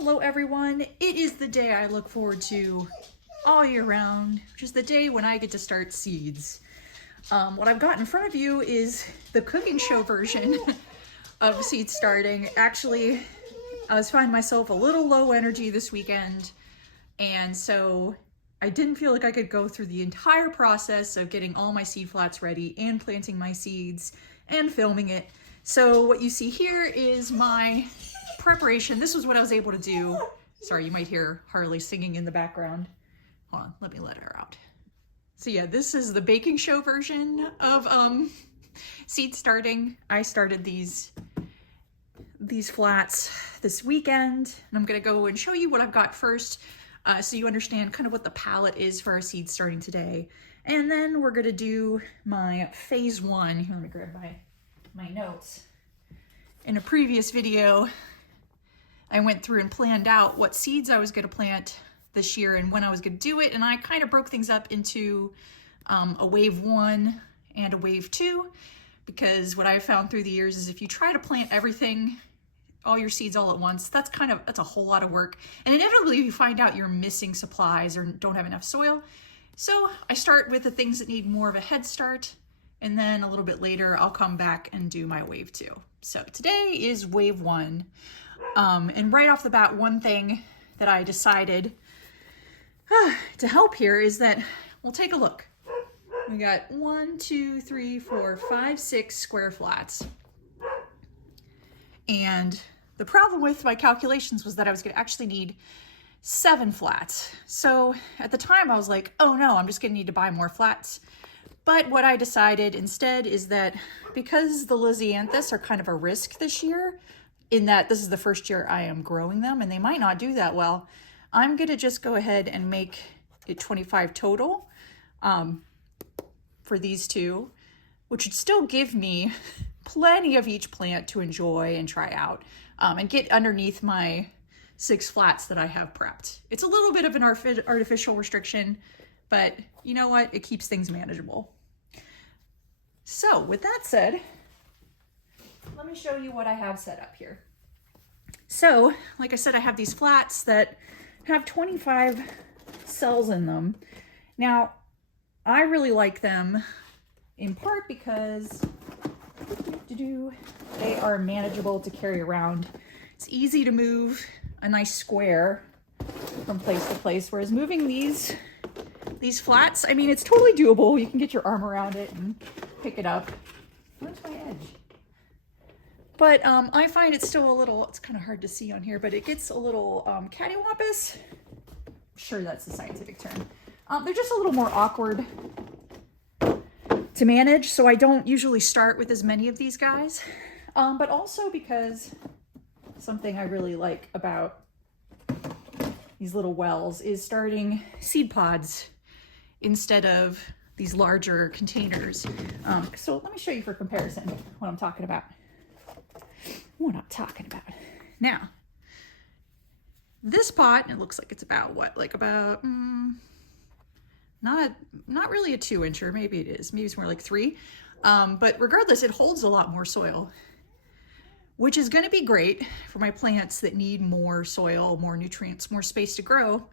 Hello everyone, it is the day I look forward to all year round, which is the day when I get to start seeds. What I've got in front of you is the cooking show version of seed starting. Actually, I was finding myself a little low energy this weekend, and so I didn't feel like I could go through the entire process of getting all my seed flats ready and planting my seeds and filming it. So what you see here is my preparation. This was what I was able to do. Sorry, you might hear Harley singing in the background. Hold on, let me let her out. So yeah, this is the baking show version of seed starting. I started these flats this weekend, and I'm gonna go and show you what I've got first, so you understand kind of what the palette is for our seed starting today. And then we're gonna do my phase one. Here, let me grab my notes. In a previous video, I went through and planned out what seeds I was gonna plant this year and when I was gonna do it, and I kind of broke things up into a wave one and a wave two, because what I've found through the years is if you try to plant everything, all your seeds all at once, that's a whole lot of work, and inevitably you find out you're missing supplies or don't have enough soil. So I start with the things that need more of a head start, and then a little bit later I'll come back and do my wave two. So today is wave one. And right off the bat, one thing that I decided to help here is that, we'll take a look. We got 1, 2, 3, 4, 5, 6 square flats. And the problem with my calculations was that I was gonna actually need 7 flats. So at the time I was like, oh no, I'm just gonna need to buy more flats. But what I decided instead is that because the Lisianthus are kind of a risk this year, in that this is the first year I am growing them and they might not do that well, I'm gonna just go ahead and make it 25 total for these two, which would still give me plenty of each plant to enjoy and try out, and get underneath my 6 flats that I have prepped. It's a little bit of an artificial restriction, but you know what? It keeps things manageable. So with that said, let me show you what I have set up here. So, like I said, I have these flats that have 25 cells in them. Now, I really like them in part because they are manageable to carry around. It's easy to move a nice square from place to place, whereas moving these flats, I mean, it's totally doable. You can get your arm around it and pick it up. Where's my edge? But I find it's still a little, it's kind of hard to see on here, but it gets a little cattywampus. I'm sure that's the scientific term. They're just a little more awkward to manage, so I don't usually start with as many of these guys. But also because something I really like about these little wells is starting seed pods instead of these larger containers. So let me show you for comparison what I'm talking about. Now, this pot, it looks like it's about what, like about, not really a 2-incher, maybe it is, maybe it's more like 3. But regardless, it holds a lot more soil, which is gonna be great for my plants that need more soil, more nutrients, more space to grow.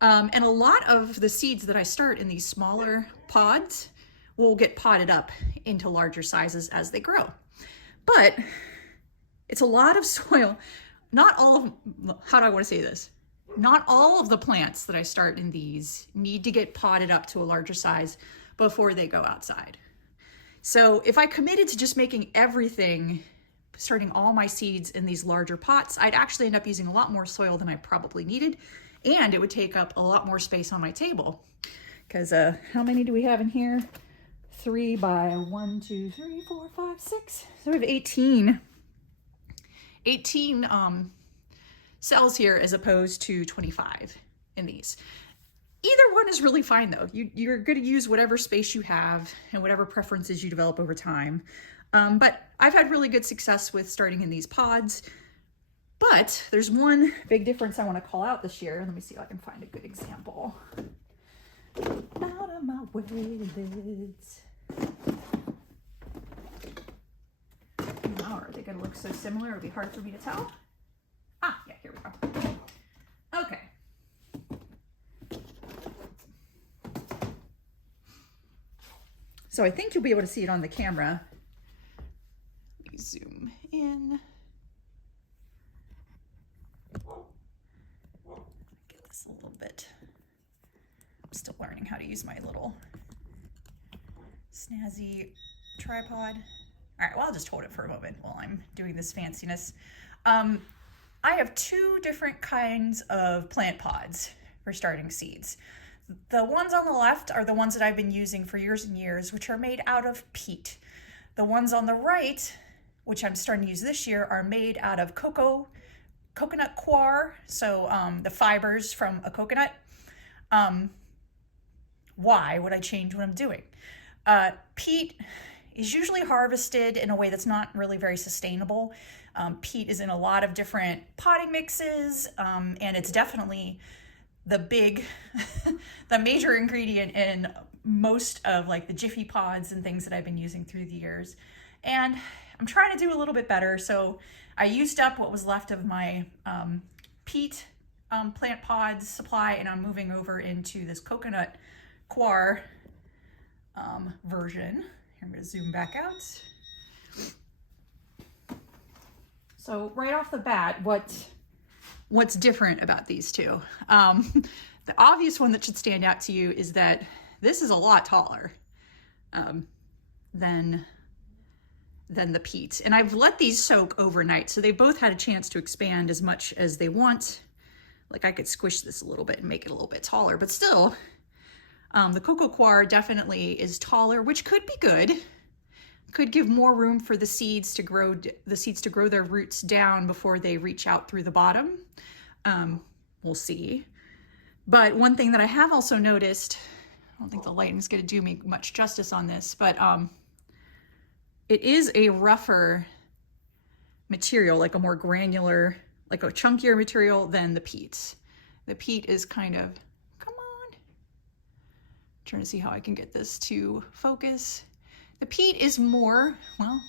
And a lot of the seeds that I start in these smaller pods will get potted up into larger sizes as they grow. But it's a lot of soil. Not all of, how do I want to say this? Not all of the plants that I start in these need to get potted up to a larger size before they go outside. So if I committed to just making everything, starting all my seeds in these larger pots, I'd actually end up using a lot more soil than I probably needed, and it would take up a lot more space on my table. Because how many do we have in here? 3 by 1, 2, 3, 4, 5, 6. So we have 18 cells here as opposed to 25 in these. Either one is really fine though. You're going to use whatever space you have and whatever preferences you develop over time. But I've had really good success with starting in these pods. But there's one big difference I want to call out this year. Let me see if I can find a good example. Out of my way, lids. Wow, are they going to look so similar? It'll be hard for me to tell. Ah, yeah, here we go. So I think you'll be able to see it on the camera. Let me zoom in. Get this a little bit. I'm still learning how to use my little snazzy tripod. All right, well, I'll just hold it for a moment while I'm doing this fanciness. I have two different kinds of plant pods for starting seeds. The ones on the left are the ones that I've been using for years and years, which are made out of peat. The ones on the right, which I'm starting to use this year, are made out of coconut coir, so the fibers from a coconut. Why would I change what I'm doing? Peat is usually harvested in a way that's not really very sustainable. Peat is in a lot of different potting mixes, and it's definitely the major ingredient in most of like the Jiffy pods and things that I've been using through the years. And I'm trying to do a little bit better. So I used up what was left of my peat plant pods supply, and I'm moving over into this coconut coir version. Here, I'm going to zoom back out. So right off the bat, what's different about these two? The obvious one that should stand out to you is that this is a lot taller than the peat. And I've let these soak overnight, so they both had a chance to expand as much as they want. Like I could squish this a little bit and make it a little bit taller, but still, the cocoa coir definitely is taller, which could be good. Could give more room for the seeds to grow their roots down before they reach out through the bottom. We'll see. But one thing that I have also noticed, I don't think the lighting is going to do me much justice on this, but it is a rougher material, like a more granular, like a chunkier material than the peat. The peat is kind of, come on, trying to see how I can get this to focus. The peat is more, well,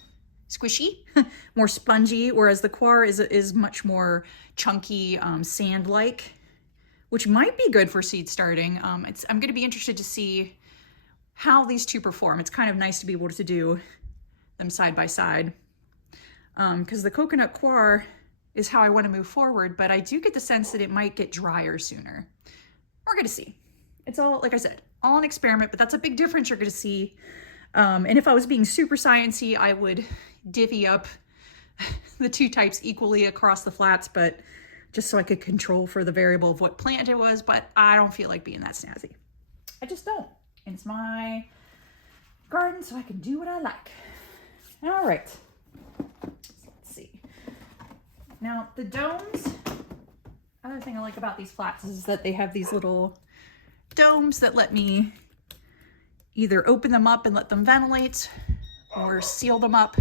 squishy, more spongy, whereas the coir is much more chunky, sand-like, which might be good for seed starting. I'm going to be interested to see how these two perform. It's kind of nice to be able to do them side by side, because the coconut coir is how I want to move forward, but I do get the sense that it might get drier sooner. We're going to see. It's all, like I said, all an experiment, but that's a big difference you're going to see. And if I was being super sciencey, I would divvy up the two types equally across the flats, but just so I could control for the variable of what plant it was, but I don't feel like being that snazzy. I just don't. And it's my garden, so I can do what I like. All right. So let's see. Now, the domes, other thing I like about these flats is that they have these little domes that let me either open them up and let them ventilate or seal them up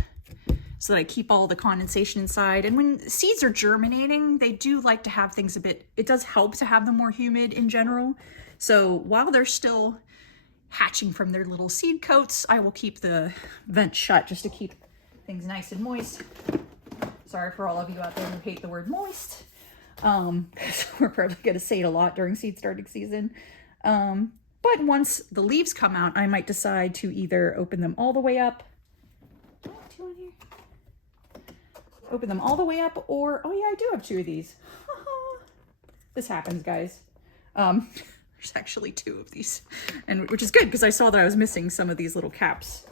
so that I keep all the condensation inside. And when seeds are germinating, they do like to have things it does help to have them more humid in general. So while they're still hatching from their little seed coats, I will keep the vent shut just to keep things nice and moist. Sorry for all of you out there who hate the word moist. We're probably going to say it a lot during seed starting season. But once the leaves come out, I might decide to either open them all the way up. Do I have two on here? Open them all the way up, or, oh yeah, I do have two of these. This happens, guys. There's actually two of these, and which is good because I saw that I was missing some of these little caps.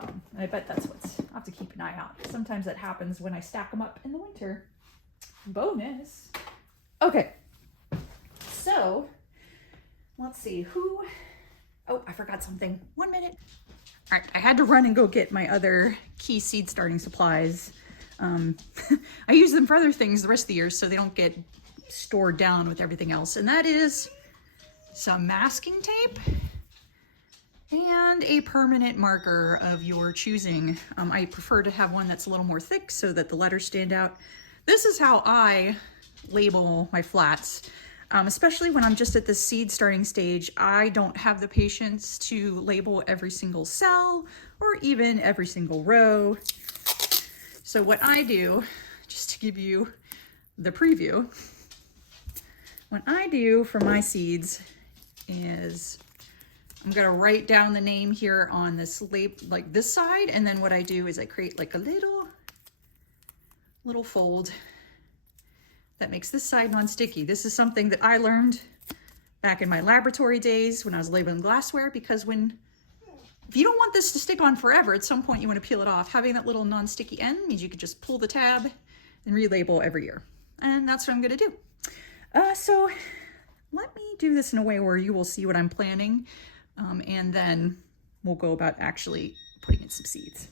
And I bet that's I'll have to keep an eye out. Sometimes that happens when I stack them up in the winter. Bonus. Okay. So, let's see, oh, I forgot something. 1 minute. All right, I had to run and go get my other key seed starting supplies. I use them for other things the rest of the year so they don't get stored down with everything else. And that is some masking tape and a permanent marker of your choosing. I prefer to have one that's a little more thick so that the letters stand out. This is how I label my flats. Especially when I'm just at the seed starting stage, I don't have the patience to label every single cell or even every single row. So what I do, just to give you the preview, what I do for my seeds is I'm gonna write down the name here on this label, like this side, and then what I do is I create like a little fold that makes this side non-sticky. This is something that I learned back in my laboratory days when I was labeling glassware, because if you don't want this to stick on forever, at some point you want to peel it off. Having that little non-sticky end means you could just pull the tab and relabel every year. And that's what I'm gonna do. So let me do this in a way where you will see what I'm planning, and then we'll go about actually putting in some seeds.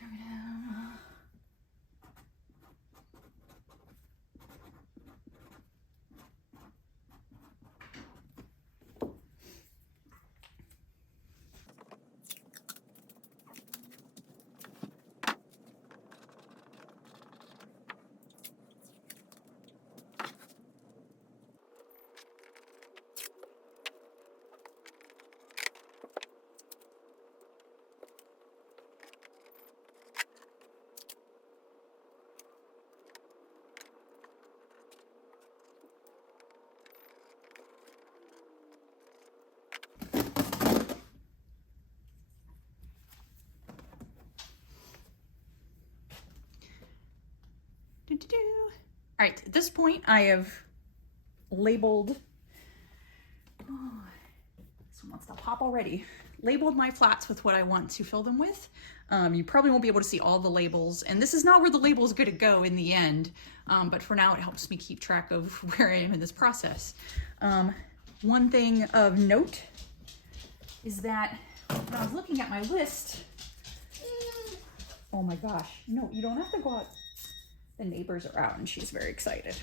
There we go. All right, at this point I have labeled, oh, this one wants to pop already, labeled my flats with what I want to fill them with. You probably won't be able to see all the labels, and this is not where the label is going to go in the end, but for now it helps me keep track of where I am in this process. One thing of note is that when I was looking at my list, oh my gosh, no, you don't have to go out. The neighbors are out and she's very excited.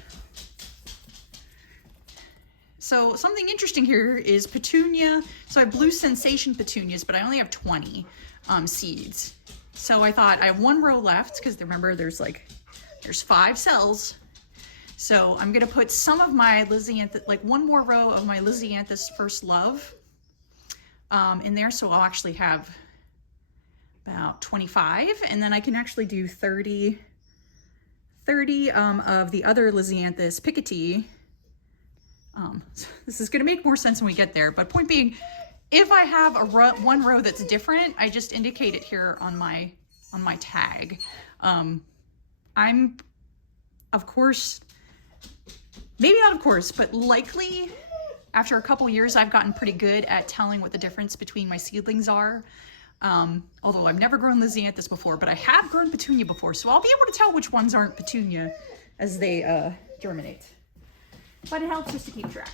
So something interesting here is petunia. So I have blue sensation petunias, but I only have 20 seeds. So I thought I have one row left, because remember there's 5 cells. So I'm gonna put some of my Lisianthus, like one more row of my Lisianthus First Love in there. So I'll actually have about 25, and then I can actually do 30 of the other Lisianthus Picotee. This is going to make more sense when we get there, but point being, if I have one row that's different, I just indicate it here on my tag. I'm, of course, maybe not of course, but likely after a couple years, I've gotten pretty good at telling what the difference between my seedlings are. Although I've never grown Lisianthus before, but I have grown petunia before, so I'll be able to tell which ones aren't petunia as they germinate. But it helps us to keep track.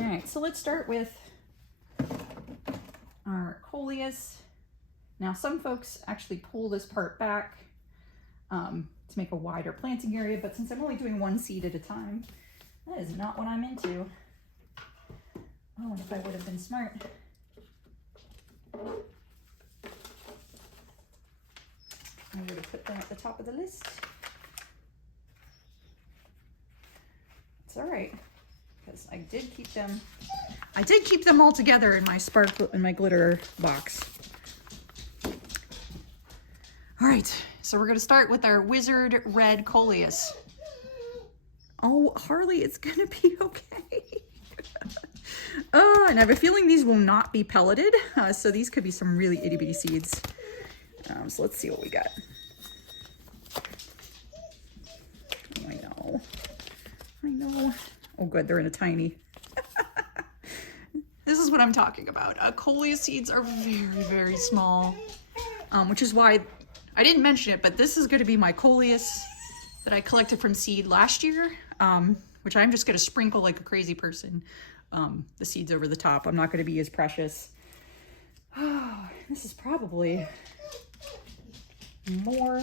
All right, so let's start with our coleus. Now, some folks actually pull this part back to make a wider planting area, but since I'm only doing one seed at a time, that is not what I'm into. Oh, and if I would have been smart, I would have put them at the top of the list. It's all right, because I did keep them all together in my glitter box. All right, so we're gonna start with our Wizard Red Coleus. Oh, Harley, it's gonna be okay. And I have a feeling these will not be pelleted, so these could be some really itty bitty seeds. So let's see what we got. Oh, I know. Oh good, they're in a tiny. This is what I'm talking about. Coleus seeds are very, very small, which is why I didn't mention it, but this is going to be my Coleus that I collected from seed last year, which I'm just going to sprinkle like a crazy person. The seeds over the top. I'm not going to be as precious. Oh, this is probably more.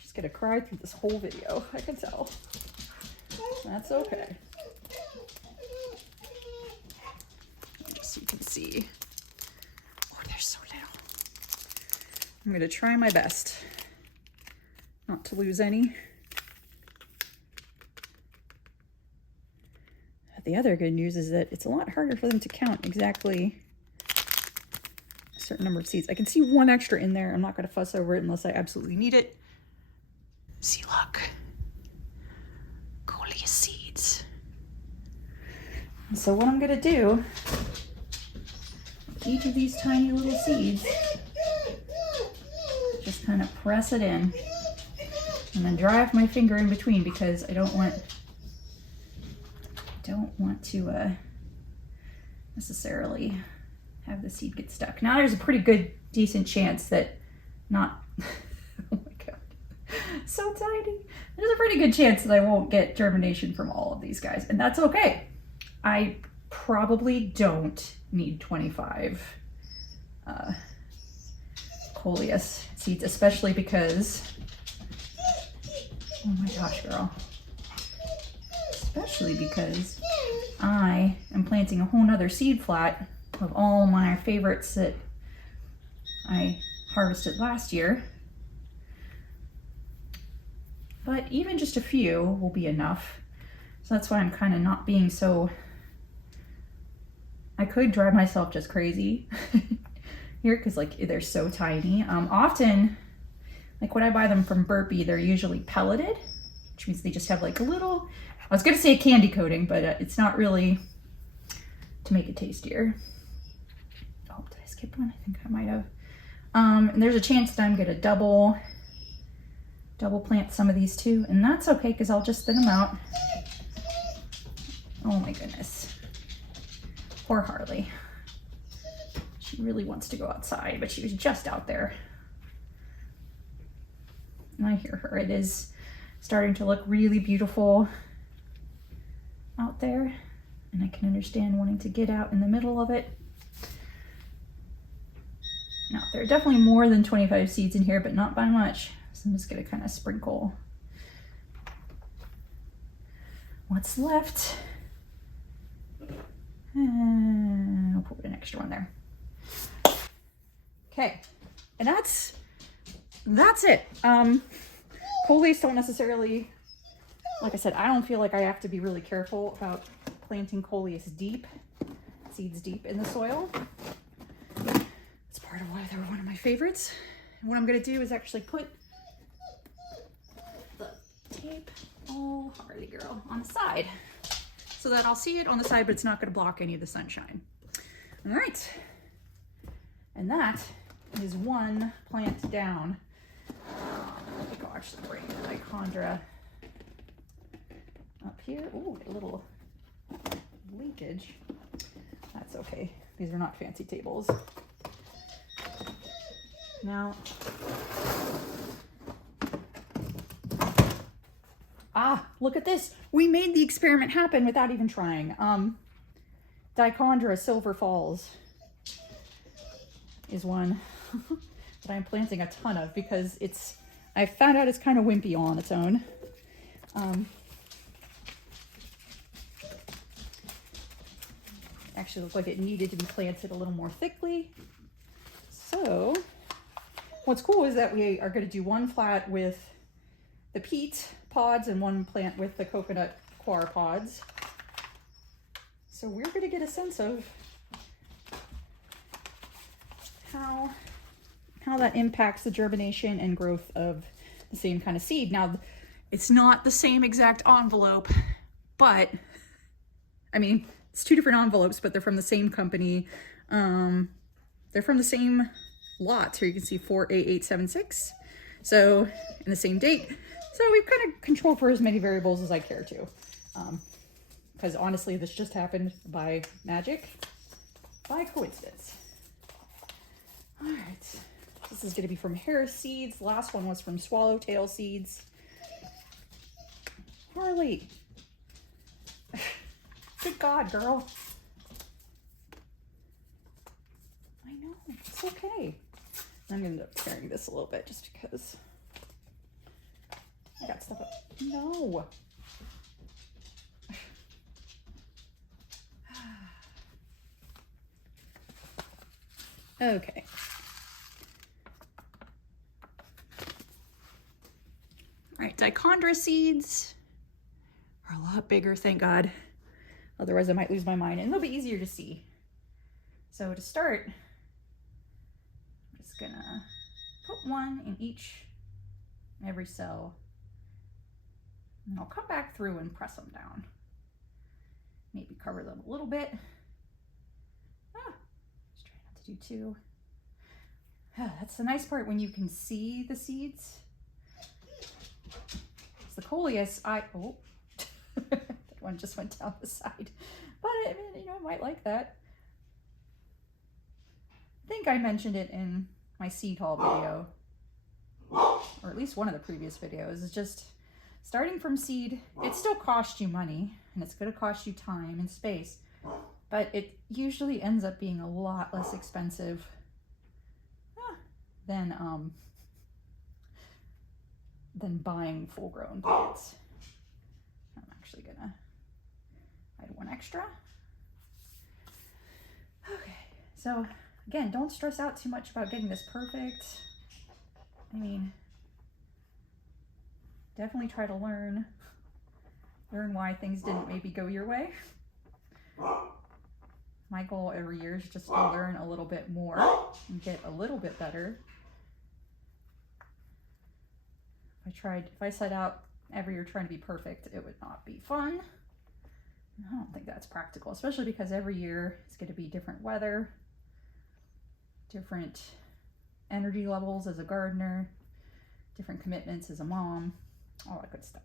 She's going to cry through this whole video. I can tell. That's okay. Just so you can see. Oh, they're so little. I'm going to try my best not to lose any. The other good news is that it's a lot harder for them to count exactly a certain number of seeds. I can see one extra in there. I'm not going to fuss over it unless I absolutely need it. See, look. So what I'm gonna do, each of these tiny little seeds, just kind of press it in and then drive my finger in between because I don't want to necessarily have the seed get stuck. Now there's a pretty good, decent chance that not, oh my God, so tiny. There's a pretty good chance that I won't get germination from all of these guys, and that's okay. I probably don't need 25 coleus seeds, especially because, oh my gosh, girl. Especially because I am planting a whole nother seed flat of all my favorites that I harvested last year. But even just a few will be enough. So that's why I'm kind of not being so, I could drive myself just crazy here because like they're so tiny. Often, like when I buy them from Burpee, they're usually pelleted, which means they just have like a little, I was gonna say candy coating, but it's not really to make it tastier. Oh, did I skip one? I think I might have. And there's a chance that I'm gonna double plant some of these too, and that's okay because I'll just thin them out. Oh my goodness. Poor Harley. She really wants to go outside, but she was just out there. And I hear her. It is starting to look really beautiful out there, and I can understand wanting to get out in the middle of it. Now, there are definitely more than 25 seeds in here, but not by much. So I'm just gonna kind of sprinkle what's left. And I'll put an extra one there. Okay, and that's it. Coleus don't necessarily, like I said, I don't feel like I have to be really careful about planting coleus deep, seeds deep in the soil. It's part of why they're one of my favorites. And what I'm gonna do is actually put the tape, oh Harley girl, on the side so that I'll see it on the side, but it's not gonna block any of the sunshine. All right, and that is one plant down. Oh my gosh, the brain of dichondra up here. Ooh, a little leakage. That's okay. These are not fancy tables. Now, look at this. We made the experiment happen without even trying. Dichondra Silver Falls is one that I'm planting a ton of because I found out it's kind of wimpy all on its own. Actually looked like it needed to be planted a little more thickly. So what's cool is that we are going to do one flat with the peat pods and one plant with the coconut coir pods. So we're going to get a sense of how that impacts the germination and growth of the same kind of seed. Now, it's not the same exact envelope, but I mean, it's two different envelopes, but they're from the same company. They're from the same lot. Here you can see 4A876. So in the same date. So we've kind of controlled for as many variables as I care to. Because honestly, this just happened by magic, by coincidence. All right. This is going to be from Harris Seeds. Last one was from Swallowtail Seeds. Harley. Good God, girl. I know, it's okay. I'm going to end up tearing this a little bit just because I got stuff up. No. Okay. All right, dichondra seeds are a lot bigger, thank God. Otherwise I might lose my mind, and they'll be easier to see. So to start, I'm just gonna put one in every cell, and I'll come back through and press them down. maybe cover them a little bit. Just try not to do too. That's the nice part when you can see the seeds. It's the coleus. Oh, that one just went down the side. But I mean, you know, I might like that. I think I mentioned it in my seed haul video, or at least one of the previous videos, is just starting from seed. It still costs you money and it's going to cost you time and space, but it usually ends up being a lot less expensive than buying full-grown plants. I'm actually gonna add one extra. Okay, so again, don't stress out too much about getting this perfect. I mean, definitely try to learn why things didn't maybe go your way. My goal every year is just to learn a little bit more and get a little bit better. If I set out every year trying to be perfect, it would not be fun. I don't think that's practical, especially because every year it's going to be different weather, different energy levels as a gardener, different commitments as a mom, all that good stuff.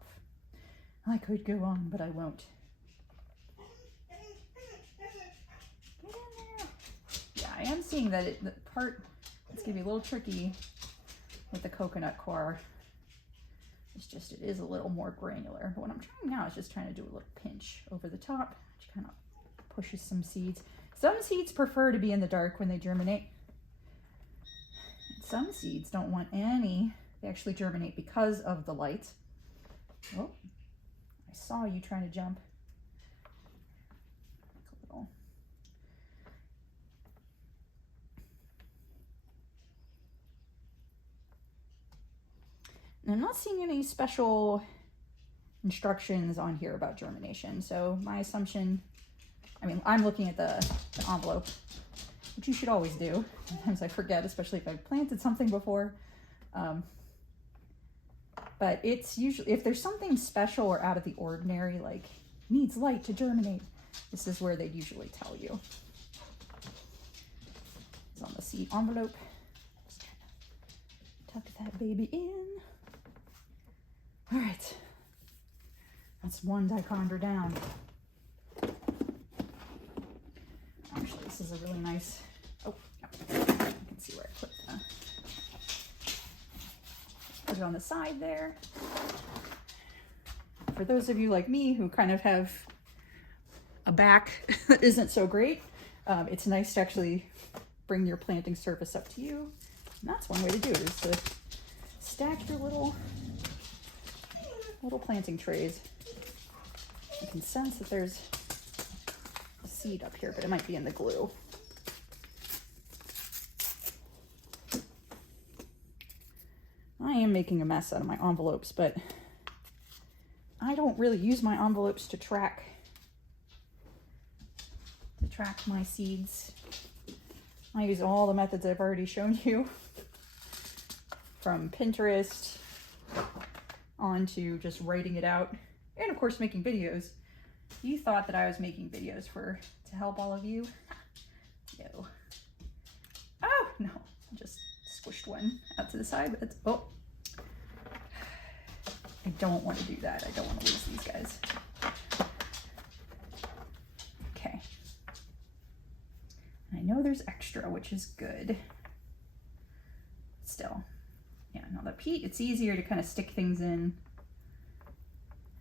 I could go on, but I won't. Get in there. Yeah, I am seeing that the part that's going to be a little tricky with the coconut coir. It's just, it is a little more granular. But what I'm trying now is just trying to do a little pinch over the top, which kind of pushes some seeds. Some seeds prefer to be in the dark when they germinate. Some seeds don't want any. They actually germinate because of the light. Oh, I saw you trying to jump. A little. And I'm not seeing any special instructions on here about germination. So my assumption, I mean, I'm looking at the envelope, which you should always do. Sometimes I forget, especially if I've planted something before. But it's usually, if there's something special or out of the ordinary, like needs light to germinate, this is where they'd usually tell you. It's on the seed envelope. Just trying to tuck that baby in. All right, that's one dichondra down. Actually, this is a really nice, oh, you can see where I put the, put it on the side there. For those of you like me who kind of have a back that isn't so great, it's nice to actually bring your planting surface up to you. And that's one way to do it, is to stack your little planting trays. I can sense that there's a seed up here, but it might be in the glue. I am making a mess out of my envelopes, but I don't really use my envelopes to track my seeds. I use all the methods I've already shown you, from Pinterest on to just writing it out, and of course making videos. You thought that I was making videos to help all of you? No. Oh no, I just squished one out to the side, but it's, oh. I don't want to do that. I don't want to lose these guys. Okay. I know there's extra, which is good. Still. Yeah, no, the peat, it's easier to kind of stick things in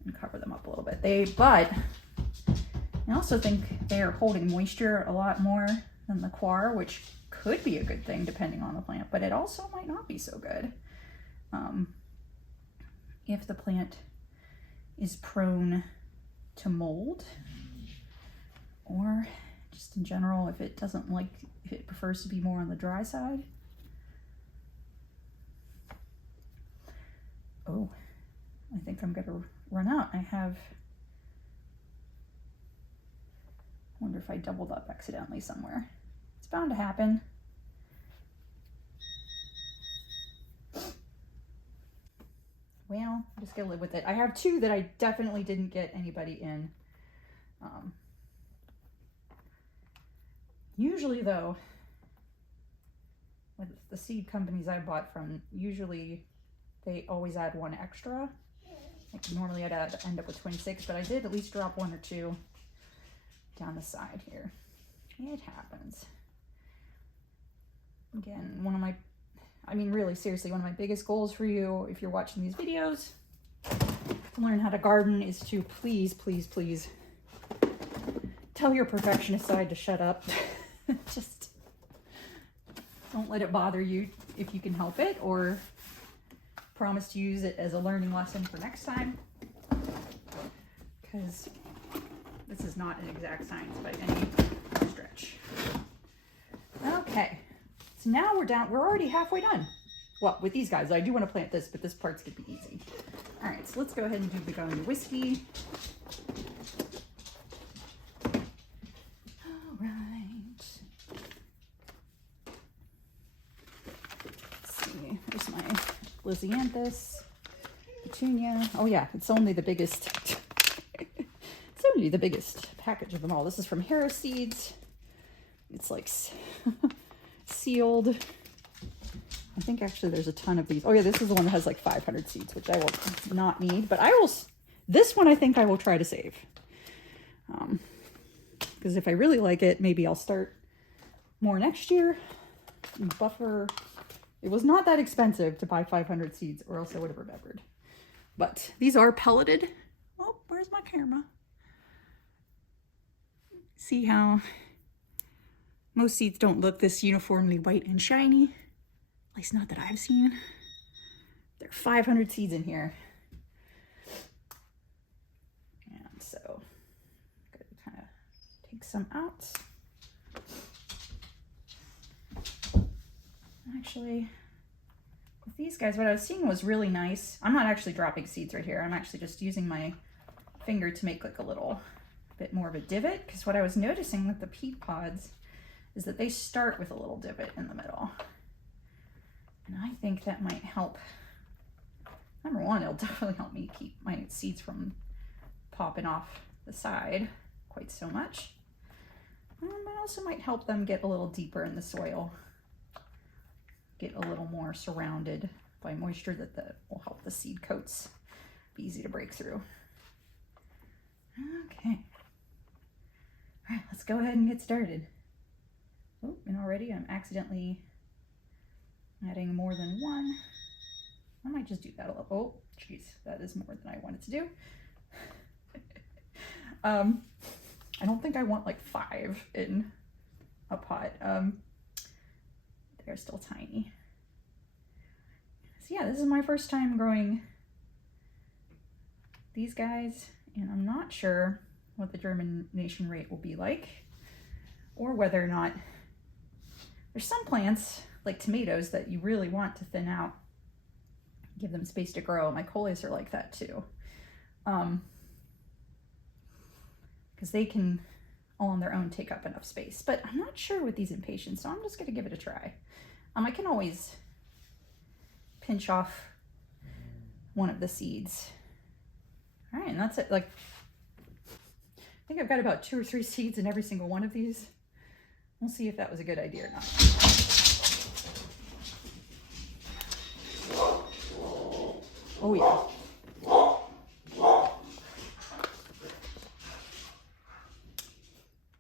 and cover them up a little bit. But I also think they're holding moisture a lot more than the coir, which could be a good thing depending on the plant, but it also might not be so good. If the plant is prone to mold, or just in general, if it prefers to be more on the dry side. Oh, I think I'm gonna run out. I wonder if I doubled up accidentally somewhere. It's bound to happen. Well, I'm just gonna live with it. I have two that I definitely didn't get anybody in. Usually though, with the seed companies I bought from, usually they always add one extra. Like normally I'd end up with 26, but I did at least drop 1 or 2 down the side here. It happens. Again, really seriously, one of my biggest goals for you, if you're watching these videos, to learn how to garden, is to please, please, please tell your perfectionist side to shut up. Just don't let it bother you if you can help it, or promise to use it as a learning lesson for next time, because this is not an exact science by any stretch. Okay, so now we're already halfway done. Well, with these guys, I do want to plant this, but this part's gonna be easy. All right, so let's go ahead and do the Begonia whiskey. All right. Let's see, there's my Lysianthus, Petunia. Oh yeah, it's only the biggest. It's only the biggest package of them all. This is from Hero Seeds. It's like sealed. I think actually there's a ton of these. Oh yeah, this is the one that has like 500 seeds, which I will not need, but this one I think I will try to save. Because if I really like it, maybe I'll start more next year and buffer. It was not that expensive to buy 500 seeds, or else I would have remembered. But these are pelleted. Oh, where's my camera? See how most seeds don't look this uniformly white and shiny? At least not that I've seen. There are 500 seeds in here. And so I'm going to kind of take some out. Actually, with these guys, what I was seeing was really nice. I'm not actually dropping seeds right here. I'm actually just using my finger to make like a little bit more of a divot, because what I was noticing with the peat pods is that they start with a little divot in the middle. And I think that might help. Number one, it'll definitely help me keep my seeds from popping off the side quite so much. But also might help them get a little deeper in the soil. Get a little more surrounded by moisture that will help the seed coats be easy to break through. Okay. All right, let's go ahead and get started. Oh, and already I'm accidentally adding more than one. I might just do that a little. Oh, geez, that is more than I wanted to do. I don't think I want like 5 in a pot. They're still tiny. So yeah, this is my first time growing these guys, and I'm not sure what the germination rate will be like, or whether or not there's some plants like tomatoes that you really want to thin out, give them space to grow. My coleus are like that too, because they can all on their own take up enough space. But I'm not sure with these impatiens, so I'm just going to give it a try. I can always pinch off one of the seeds. All right, and that's it. Like, I think I've got about 2 or 3 seeds in every single one of these. We'll see if that was a good idea or not. Oh yeah.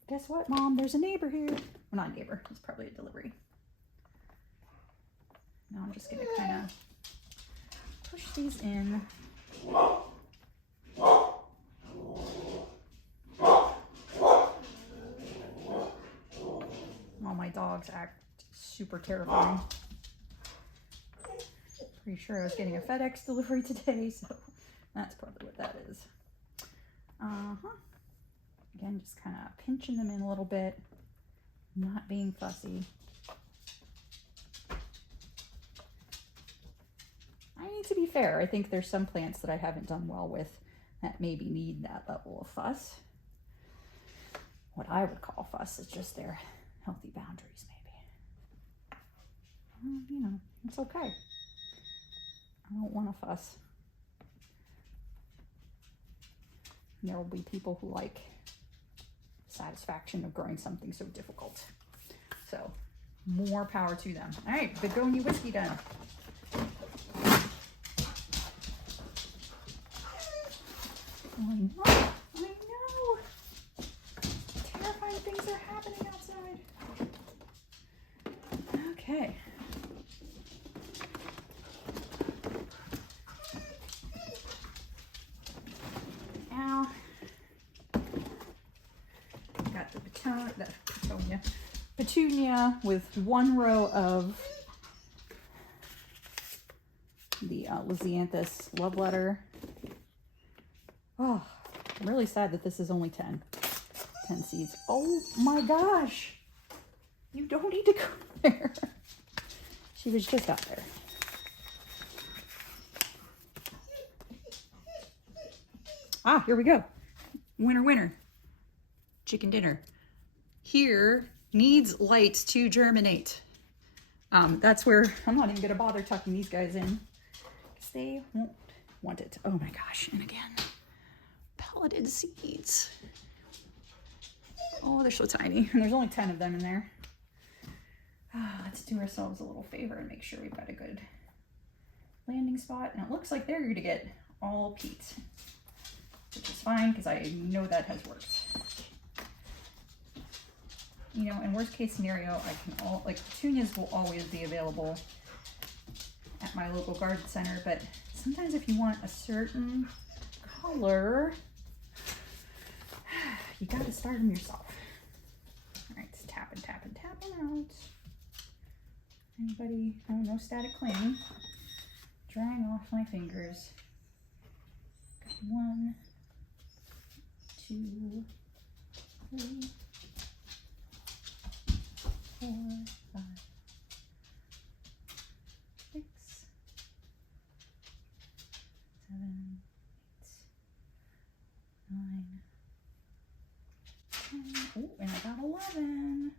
Guess what, Mom? There's a neighbor here. Well, not a neighbor. It's probably a delivery. Now I'm just going to kind of push these in. All my dogs act super terrifying. Pretty sure I was getting a FedEx delivery today, so that's probably what that is. Again, just kind of pinching them in a little bit, not being fussy. I need to be fair. I think there's some plants that I haven't done well with that maybe need that level of fuss. What I would call fuss is just their healthy boundaries, maybe. You know, it's okay. I don't want to fuss. There will be people who like satisfaction of growing something so difficult. So more power to them. All right, begonia whiskey done. I know. Terrifying things are happening outside. Okay. Now, got the petunia with one row of the Lisianthus love letter. Oh, I'm really sad that this is only 10 seeds. Oh my gosh. You don't need to go there. She was just out there. Ah, here we go. Winner, winner. Chicken dinner. Here needs light to germinate. That's where I'm not even gonna bother tucking these guys in because they won't want it. Oh my gosh, and again, pelleted seeds. Oh, they're so tiny, and there's only 10 of them in there. Let's do ourselves a little favor and make sure we've got a good landing spot. And it looks like they're gonna get all peat, which is fine because I know that has worked. You know, in worst case scenario, petunias will always be available at my local garden center, but sometimes if you want a certain color, you gotta start them yourself. All right, tapping out. Anybody? Oh, no static cling. Drying off my fingers. Got 1, 2, 3, 4, 5, 6, 7, 8, 9, 10. Oh, and I got 11.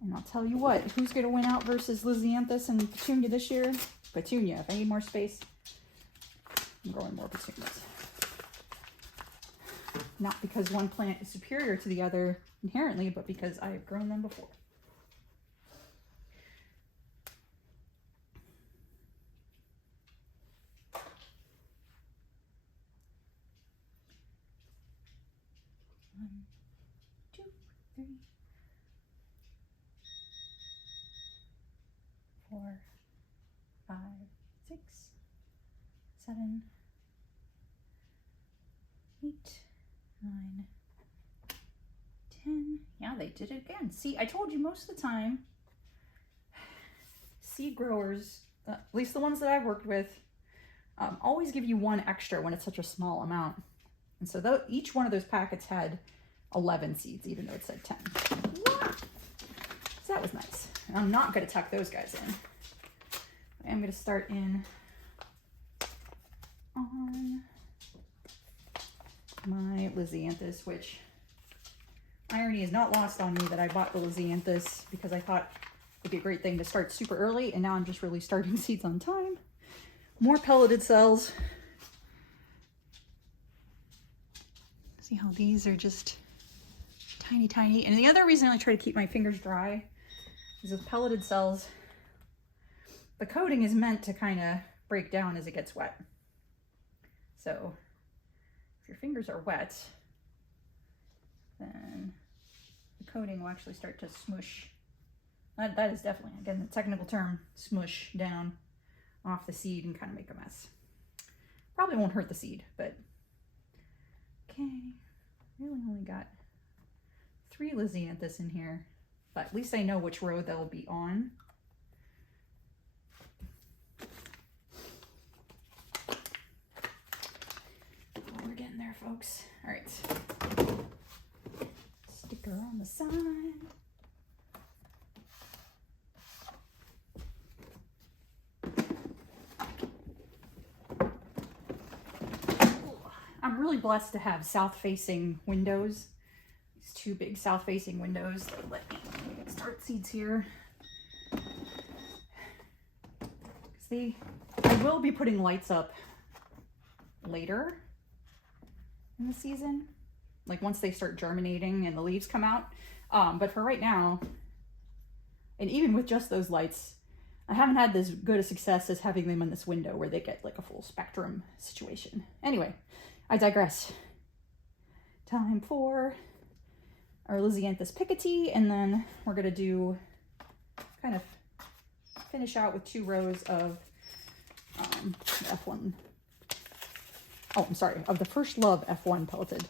And I'll tell you what, who's going to win out versus Lisianthus and Petunia this year? Petunia. If I need more space, I'm growing more petunias. Not because one plant is superior to the other inherently, but because I have grown them before. One, 2, 3, 4, 5, 6, 7, 8, 9, 10. Yeah, they did it again. See, I told you most of the time, seed growers, at least the ones that I've worked with, always give you 1 extra when it's such a small amount. And so each one of those packets had 11 seeds, even though it said 10. So that was nice. And I'm not going to tuck those guys in. I'm going to start in on my Lisianthus, which irony is not lost on me that I bought the Lisianthus because I thought it'd be a great thing to start super early, and now I'm just really starting seeds on time. More pelleted cells. See how these are just tiny, tiny. And the other reason I try to keep my fingers dry is with pelleted cells, the coating is meant to kind of break down as it gets wet. So if your fingers are wet, then the coating will actually start to smush. That is definitely, again, the technical term, smush down off the seed and kind of make a mess. Probably won't hurt the seed, but okay. Really only got 3 Lisianthus in here, but at least I know which row they'll be on. Oh, we're getting there, folks. All right. Sticker on the side. I'm really blessed to have south-facing windows. These 2 big south-facing windows that let me start seeds here. I will be putting lights up later in the season, like once they start germinating and the leaves come out. But for right now, and even with just those lights, I haven't had as good a success as having them in this window where they get like a full spectrum situation. Anyway, I digress. Time for our Lisianthus picotee, and then we're gonna do kind of finish out with 2 rows of F1. Oh, I'm sorry, of the First Love F1 pelleted.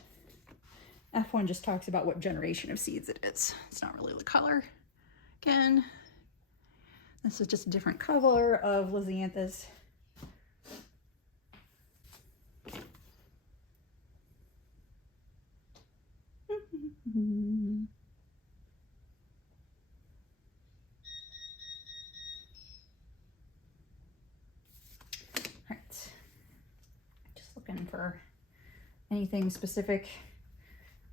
F1 just talks about what generation of seeds it is. It's not really the color. Again, this is just a different color of Lisianthus. All right, just looking for anything specific.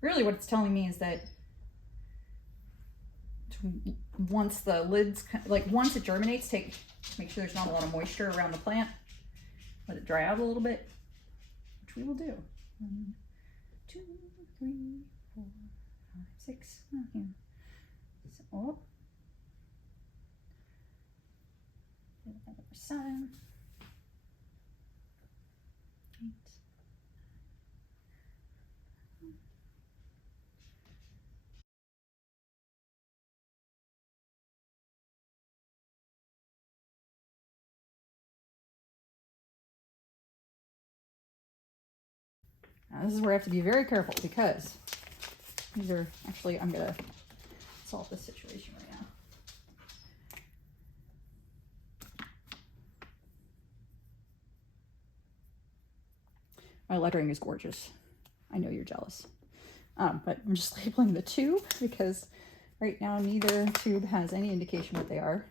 Really what it's telling me is that once the lids, like once it germinates, make sure there's not a lot of moisture around the plant. Let it dry out a little bit, which we will do. 1, 2, 3, 4, 5, 6. Oh, yeah. So, oh. Another 7, 8. Now this is where I have to be very careful because these are actually, I'm gonna solve this situation right now. My lettering is gorgeous. I know you're jealous. But I'm just labeling the 2 because right now neither tube has any indication what they are.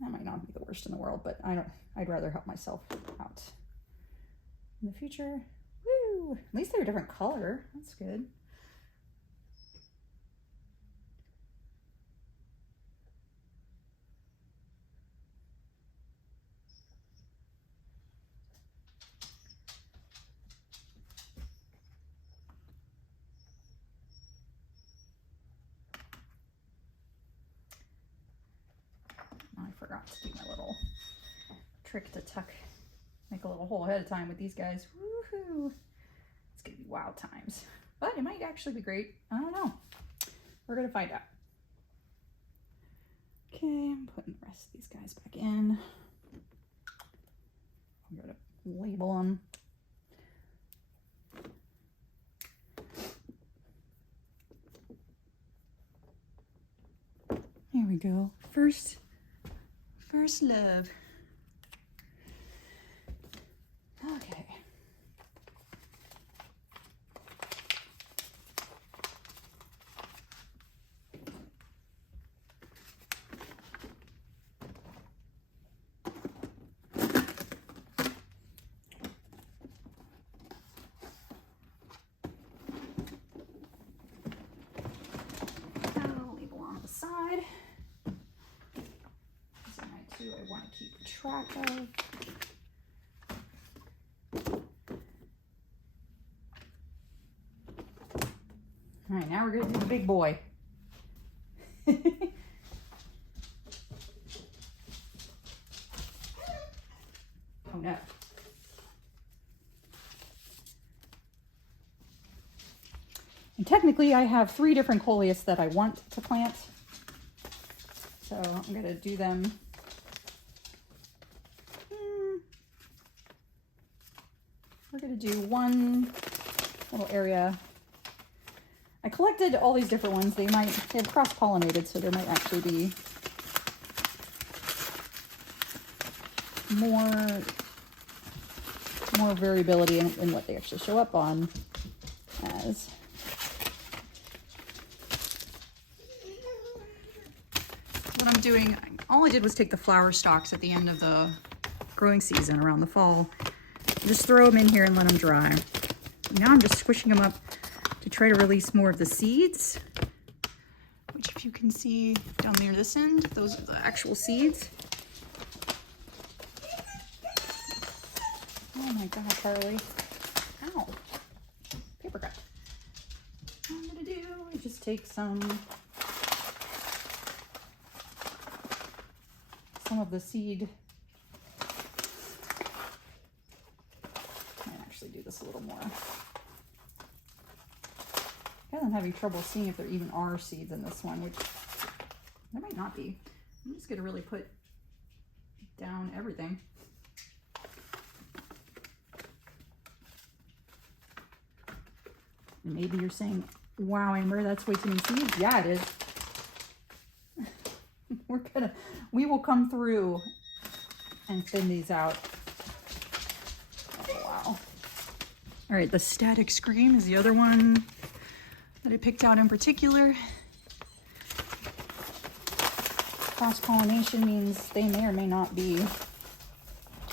That might not be the worst in the world, but I'd rather help myself out in the future. Woo! At least they're a different color. That's good. I forgot to do my little trick to make a little hole ahead of time with these guys. Woohoo! It's gonna be wild times, but it might actually be great. I don't know. We're gonna find out. Okay, I'm putting the rest of these guys back in. I'm gonna label them. There we go. First Love. Okay. I'll label on the side. These are my 2 I want to keep track of. All right, now we're going to do the big boy. Oh no. And technically I have 3 different coleus that I want to plant. So I'm going to do them. We're going to do one little area. I collected all these different ones. They've cross-pollinated, so there might actually be more variability in what they actually show up on as. What I'm doing, all I did was take the flower stalks at the end of the growing season around the fall, just throw them in here and let them dry. Now I'm just squishing them up to try to release more of the seeds, which if you can see down near this end, those are the actual seeds. Oh my God, Harley. ow, paper cut. What I'm gonna do is just take some of the seed. I might actually do this a little more. I am having trouble seeing if there even are seeds in this one, which there might not be. I'm just gonna really put down everything. And maybe you're saying, wow, Amber, that's way too many seeds. Yeah, it is. We will come through and thin these out. Oh, wow. All right, the Static Scream is the other one that I picked out in particular. Cross-pollination means they may or may not be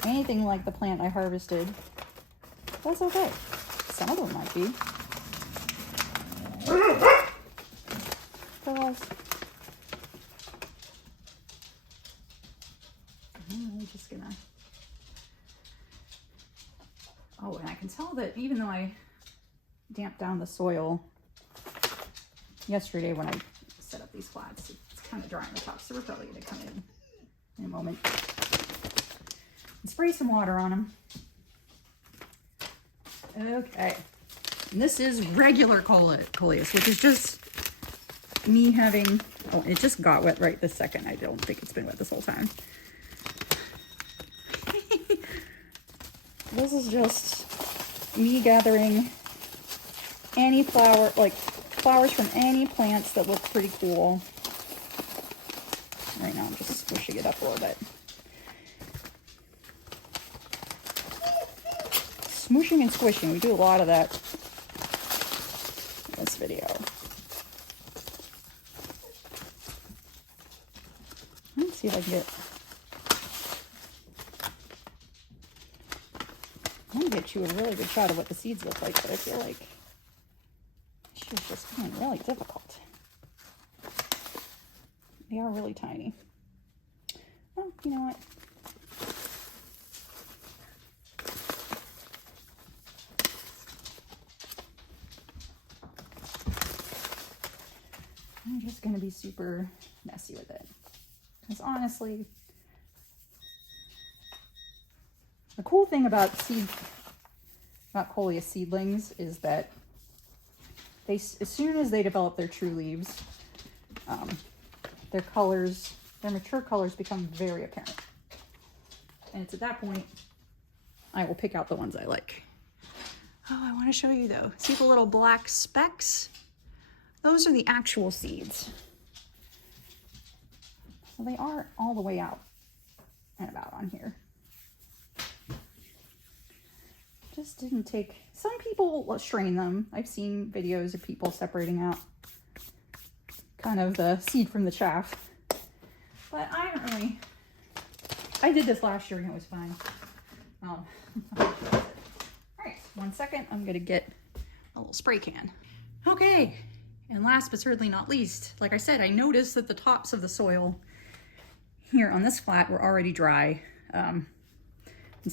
anything like the plant I harvested. That's okay. Some of them might be. Girls. I'm just gonna... Oh, and I can tell that even though I damped down the soil yesterday when I set up these flats, it's kind of dry on the top, so we're probably gonna come in a moment and spray some water on them. Okay, and this is regular coleus, which is just me having, oh, it just got wet right this second. I don't think it's been wet this whole time. This is just me gathering any flower, like flowers from any plants that look pretty cool. Right now I'm just squishing it up a little bit. Smooshing and squishing, we do a lot of that in this video. Let's see if I can get you a really good shot of what the seeds look like, but I feel like she's just being really difficult. They are really tiny. Well, you know what? I'm just going to be super messy with it. Because honestly, the cool thing about coleus seedlings is that they, as soon as they develop their true leaves, their colors, their mature colors become very apparent. And it's at that point I will pick out the ones I like. Oh, I want to show you though. See the little black specks? Those are the actual seeds. So they are all the way out and about on here. Just didn't take, some people strain them. I've seen videos of people separating out kind of the seed from the chaff. But I don't really, I did this last year and it was fine. All right, 1 second, I'm gonna get a little spray can. Okay, and last but certainly not least, like I said, I noticed that the tops of the soil here on this flat were already dry. And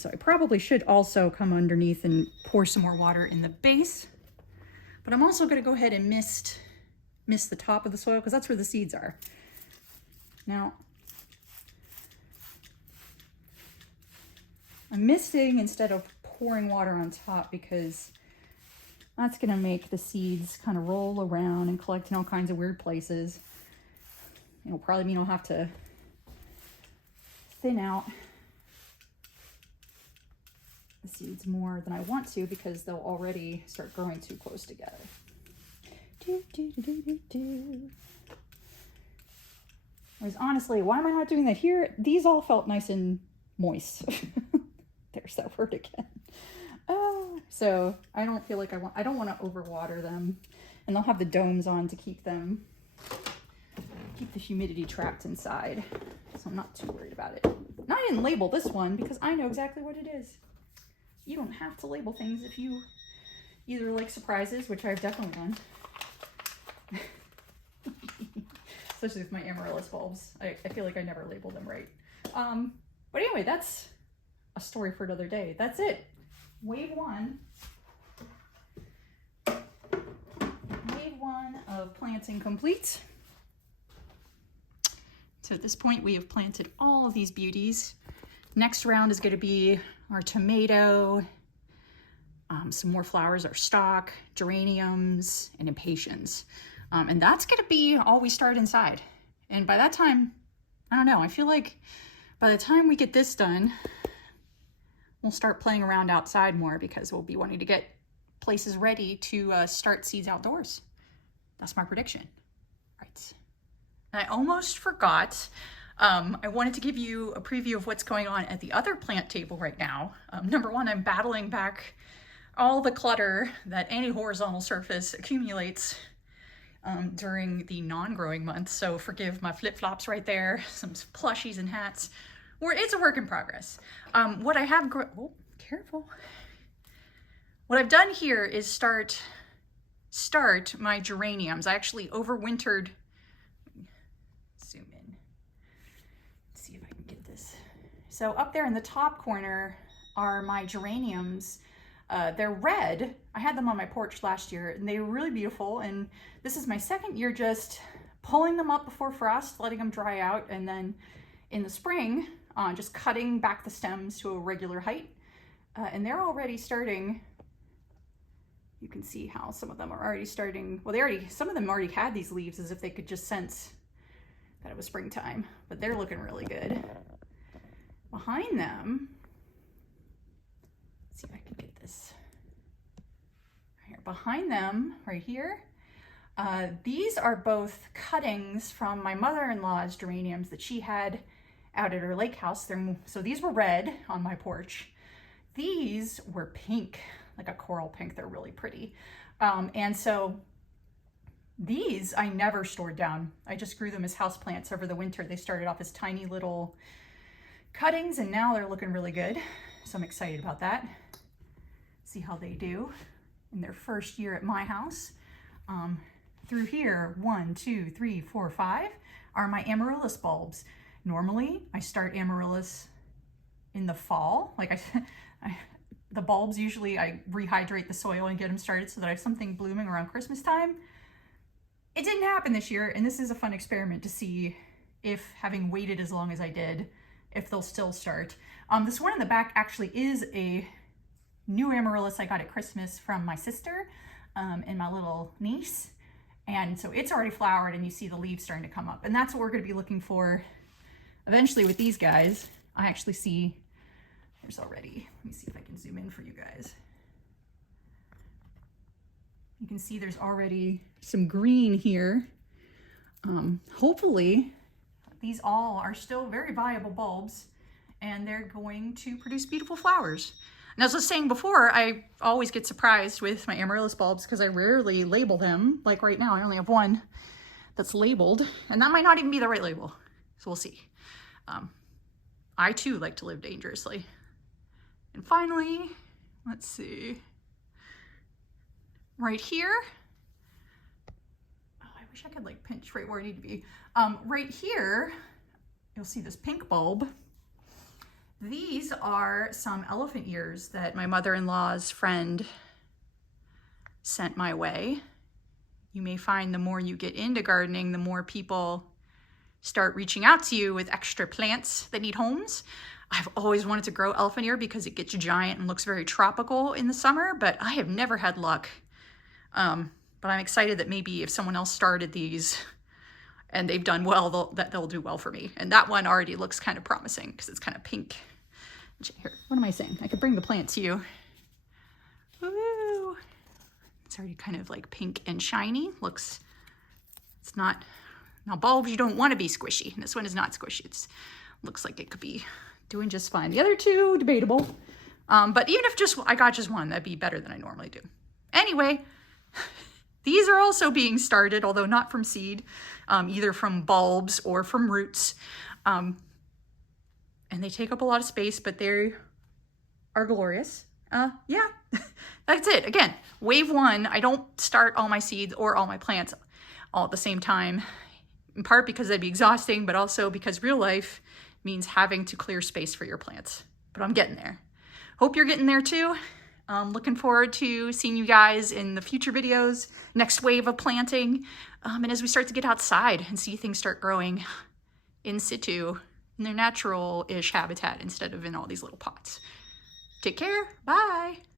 so I probably should also come underneath and pour some more water in the base. But I'm also gonna go ahead and mist the top of the soil because that's where the seeds are. Now, I'm misting instead of pouring water on top because that's gonna make the seeds kind of roll around and collect in all kinds of weird places. It'll probably mean I'll have to thin out the seeds more than I want to because they'll already start growing too close together. Whereas honestly, why am I not doing that here? These all felt nice and moist. There's that word again. So I don't feel like I don't want to overwater them, and they'll have the domes on to keep the humidity trapped inside. So I'm not too worried about it. Now I didn't label this one because I know exactly what it is. You don't have to label things if you either like surprises, which I've definitely done. Especially with my amaryllis bulbs. I feel like I never label them right. But anyway, that's a story for another day. That's it. Wave 1 one of planting complete. So at this point we have planted all of these beauties. Next round is going to be our tomato, some more flowers, our stock, geraniums, and impatiens. And that's going to be all we start inside. And by that time, I don't know, I feel like by the time we get this done, we'll start playing around outside more because we'll be wanting to get places ready to start seeds outdoors. That's my prediction. Right. And I almost forgot. I wanted to give you a preview of what's going on at the other plant table right now. Number one, I'm battling back all the clutter that any horizontal surface accumulates during the non-growing months. So forgive my flip-flops right there, some plushies and hats. It's a work in progress. What I have, careful. What I've done here is start my geraniums. I actually overwintered. Zoom in. Let's see if I can get this. So up there in the top corner are my geraniums. They're red. I had them on my porch last year and they were really beautiful. And this is my second year just pulling them up before frost, letting them dry out. And then in the spring, just cutting back the stems to a regular height. And they're already starting. You can see how some of them are already starting. Well, some of them already had these leaves as if they could just sense that it was springtime, but they're looking really good. Behind them, let's see if I can get this. Here, behind them, right here, these are both cuttings from my mother-in-law's geraniums that she had out at her lake house. So these were red on my porch. These were pink, like a coral pink. They're really pretty. And so these I never stored down. I just grew them as houseplants over the winter. They started off as tiny little cuttings and now they're looking really good. So I'm excited about that. See how they do in their first year at my house. Through here, 1, 2, 3, 4, 5 are my amaryllis bulbs. Normally I start amaryllis in the fall. Like the bulbs, usually I rehydrate the soil and get them started so that I have something blooming around Christmas time. It didn't happen this year, and this is a fun experiment to see if, having waited as long as I did, if they'll still start. This one in the back actually is a new amaryllis I got at Christmas from my sister and my little niece. And so it's already flowered and you see the leaves starting to come up. And that's what we're going to be looking for eventually with these guys. I actually see there's already, let me see if I can zoom in for you guys. You can see there's already some green here. Hopefully these all are still very viable bulbs and they're going to produce beautiful flowers. And as I was saying before, I always get surprised with my amaryllis bulbs because I rarely label them. Like right now, I only have one that's labeled and that might not even be the right label. So we'll see. I too like to live dangerously. And finally, let's see, right here, oh, I wish I could like pinch right where I need to be. Right here, you'll see this pink bulb. These are some elephant ears that my mother-in-law's friend sent my way. You may find the more you get into gardening, the more people start reaching out to you with extra plants that need homes. I've always wanted to grow elephant ear because it gets giant and looks very tropical in the summer, but I have never had luck. But I'm excited that maybe if someone else started these and they've done well, they'll do well for me. And that one already looks kind of promising because it's kind of pink. Here, what am I saying? I could bring the plant to you. Woo! It's already kind of like pink and shiny. It's not, now bulbs, you don't want to be squishy. This one is not squishy. It looks like it could be doing just fine. The other two, debatable. But even if I got just one, that'd be better than I normally do. Anyway, these are also being started, although not from seed, either from bulbs or from roots. And they take up a lot of space, but they are glorious. Yeah, that's it. Again, wave one, I don't start all my seeds or all my plants all at the same time, in part because that'd be exhausting, but also because real life means having to clear space for your plants. But I'm getting there. Hope you're getting there too. Looking forward to seeing you guys in the future videos, next wave of planting, and as we start to get outside and see things start growing in situ, in their natural-ish habitat instead of in all these little pots. Take care. Bye.